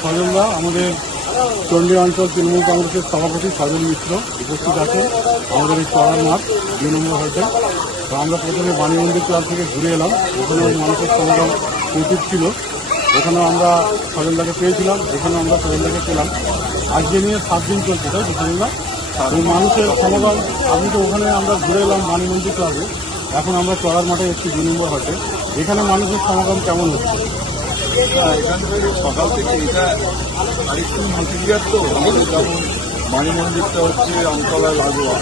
স্বজনরা আমাদের চণ্ডী অঞ্চল তৃণমূল কংগ্রেসের সভাপতি স্বজন মিত্র উপস্থিত আছে আমাদের এই চড়ার মাঠ 2 নম্বর হতে। তো আমরা প্রথমে বাণী মন্দির ক্লাব থেকে ঘুরে এলাম, ওখানে মানুষের সমাগম প্রচুর ছিল, ওখানেও আমরা স্বজনদাকে পেয়েছিলাম, এখানেও আমরা স্বজনদাকে পেলাম। আজকে নিয়ে 7 দিন চলছে, তাই তো স্বজনদা? এই মানুষের সমাগম আপনি তো ওখানে আমরা ঘুরে এলাম বাণী মন্দির ক্লাবে, এখন আমরা চড়ার মাঠে এসেছি 2 নম্বর হতে। এখানে মানুষের সমাগম কেমন হচ্ছে? এখান থেকে সকাল থেকে এটা আরেকটু মন্দির তো আমাদের যেমন বাণী মন্দিরটা হচ্ছে আমতলা লাগোয়া,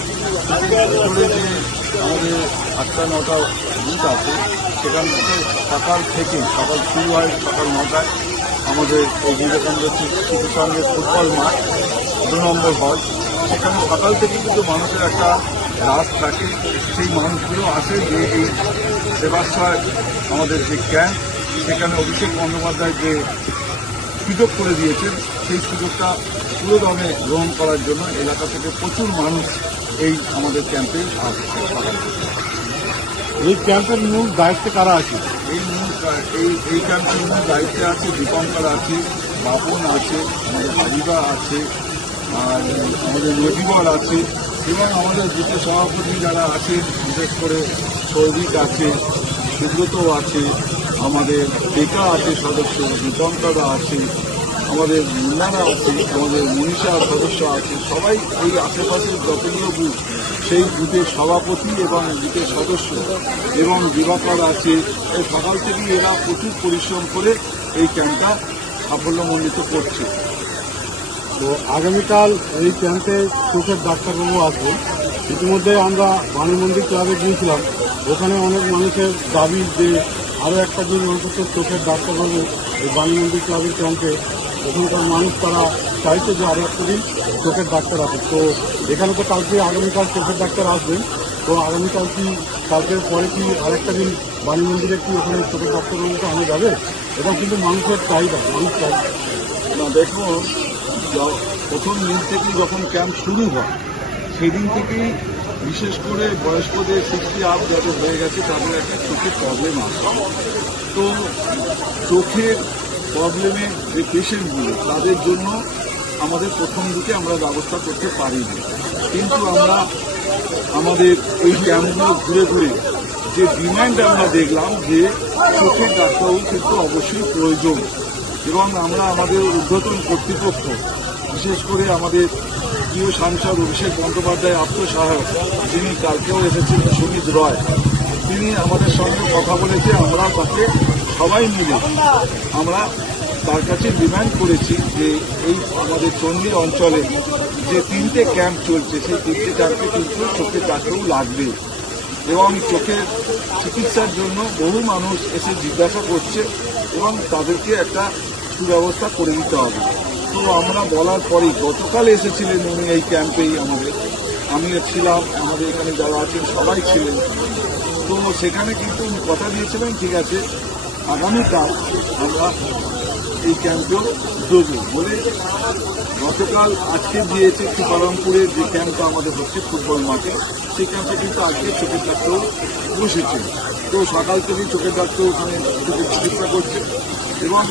ভিতরে যে আমাদের 8টা-9টা বুথ আছে সেখান থেকে সকাল শুরু হয় সকাল 9টায় আমাদের এই বিবেকানন্দ শিশু সংঘের ফুটবল মাঠ 2 নম্বর হল, সেখানে সকাল থেকে কিন্তু মানুষের একটা রাত থাকে। সেই মানুষগুলো আসে যে এই সেবাশ্রয় আমাদের যে ক্যাম্প, সেখানে অভিষেক বন্দ্যোপাধ্যায় যে সুযোগ করে দিয়েছেন সেই সুযোগটা পুরোদমে গ্রহণ করার জন্য এলাকা থেকে প্রচুর মানুষ এই আমাদের ক্যাম্পে আসছে। এই ক্যাম্পের মূল দায়িত্বে কারা আছে? এই ক্যাম্পের মূল দায়িত্বে আছে দীপঙ্কর আছে, বাপন আছে, আমাদের হাবিবা আছে, আর আমাদের নজিবর আছে, এবং আমাদের বুথের সভাপতি যারা আছেন বিশেষ করে সৌভিক আছে, সুব্রত আছে, আমাদের বেকা আছে সদস্য, দীপঙ্করা আছে, আমাদের মুন্নারা আছে, আমাদের মনীষা সদস্য আছে, সবাই এই আশেপাশের যতগুলো বুথ সেই বুথের সভাপতি এবং বুথের সদস্য এবং দিবাকর আছে। এই সকাল থেকেই এরা প্রচুর পরিশ্রম করে এই ক্যাম্পটা সাফল্যমণ্ডিত করছে। তো আগামীকাল এই ক্যাম্পে চোখের ডাক্তারবাবু আসবে। ইতিমধ্যে আমরা বাণী মন্দির ক্লাবে গিয়েছিলাম, ওখানে অনেক মানুষের দাবি যে আরও একটা দিন অন্তত চোখের ডাক্তারবাবু এই বাণী মন্দির ক্লাবের ক্যাম্পে, ওখানকার মানুষ তারা চাইছে যে আরও একটা দিন চোখের ডাক্তার আসে। তো এখানে তো আগামীকাল চোখের ডাক্তার আসবেন, তো আগামীকাল কি কালকের পরে কি আরেকটা দিন বাণী মন্দিরে কি ওখানে চোখের ডাক্তারবাবুকে আনা যাবে? এটা কিন্তু মানুষের চাহিদা, মানুষ চাহিদা। না দেখুন, প্রথম দিন থেকেই যখন ক্যাম্প শুরু হয় সেদিন থেকেই বিশেষ করে বয়স্কদের 60 আপ যাদের হয়ে গেছে তাদের একটা চোখের প্রবলেম আছে। তো চোখের প্রবলেমের যে পেশেন্টগুলো তাদের জন্য আমাদের প্রথম দিকে আমরা ব্যবস্থা করতে পারিনি, কিন্তু আমরা আমাদের এই ক্যাম্পগুলো ঘুরে ঘুরে যে ডিম্যান্ড আমরা দেখলাম যে চোখের ডাক্তারবাবু কিন্তু অবশ্যই প্রয়োজন, এবং আমরা আমাদের ঊর্ধ্বতন কর্তৃপক্ষ বিশেষ করে আমাদের প্রিয় সাংসদ অভিষেক বন্দ্যোপাধ্যায় আত্মসহায়ক, যিনি কালকেও এসেছিলেন সুমিত রয়, তিনি আমাদের সঙ্গে কথা বলেছে। আমরা তাকে সবাই মিলে আমরা তার কাছে ডিমান্ড করেছি যে এই আমাদের চণ্ডী অঞ্চলে যে 3টে ক্যাম্প চলছে সেই 3টে ক্যাম্পে কিন্তু চোখের ডাক্তারও লাগবে, এবং চোখের চিকিৎসার জন্য বহু মানুষ এসে জিজ্ঞাসা করছে এবং তাদেরকে একটা সুব্যবস্থা করে দিতে হবে। তো আমরা বলার পরেই গতকাল এসেছিলেন উনি এই ক্যাম্পেই, আমিও ছিলাম, আমাদের এখানে যারা আছেন সবাই ছিলেন। তো সেখানে কিন্তু উনি কথা দিয়েছিলেন ঠিক আছে আগামীকাল আমরা এই ক্যাম্পেও দেবো বলে। গতকাল আজকে দিয়েছে শ্রীপালনপুরের যে ক্যাম্পটা আমাদের হচ্ছে ফুটবল মাঠে, সেই ক্যাম্পে কিন্তু আজকে চোখের ডাক্তারও বসেছে। তো সকাল থেকেই চোখের ডাক্তার ওখানে চোখের চিকিৎসা করছে এবং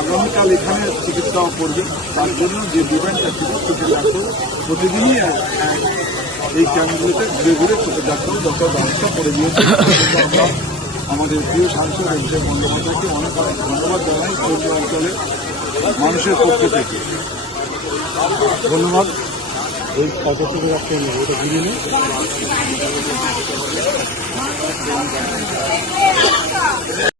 আগামীকাল এখানে চিকিৎসাও করবে। তার জন্য যে ডিমান্ডটা ছিল চোখের ডাক্তার প্রতিদিনই এই ক্যাম্পগুলোতে ঘুরে ঘুরে চোখের ডাক্তারও যথাযথ ব্যবস্থা করে দিয়েছে। আমরা আমাদের প্রিয় সাংসদ অভিষেক বন্দ্যোপাধ্যায়কে অনেক অনেক ধন্যবাদ জানাই চণ্ডী অঞ্চলের মানুষের পক্ষ থেকে। ধন্যবাদ। এই কত থেকে রাখতে এটা বুঝিনি।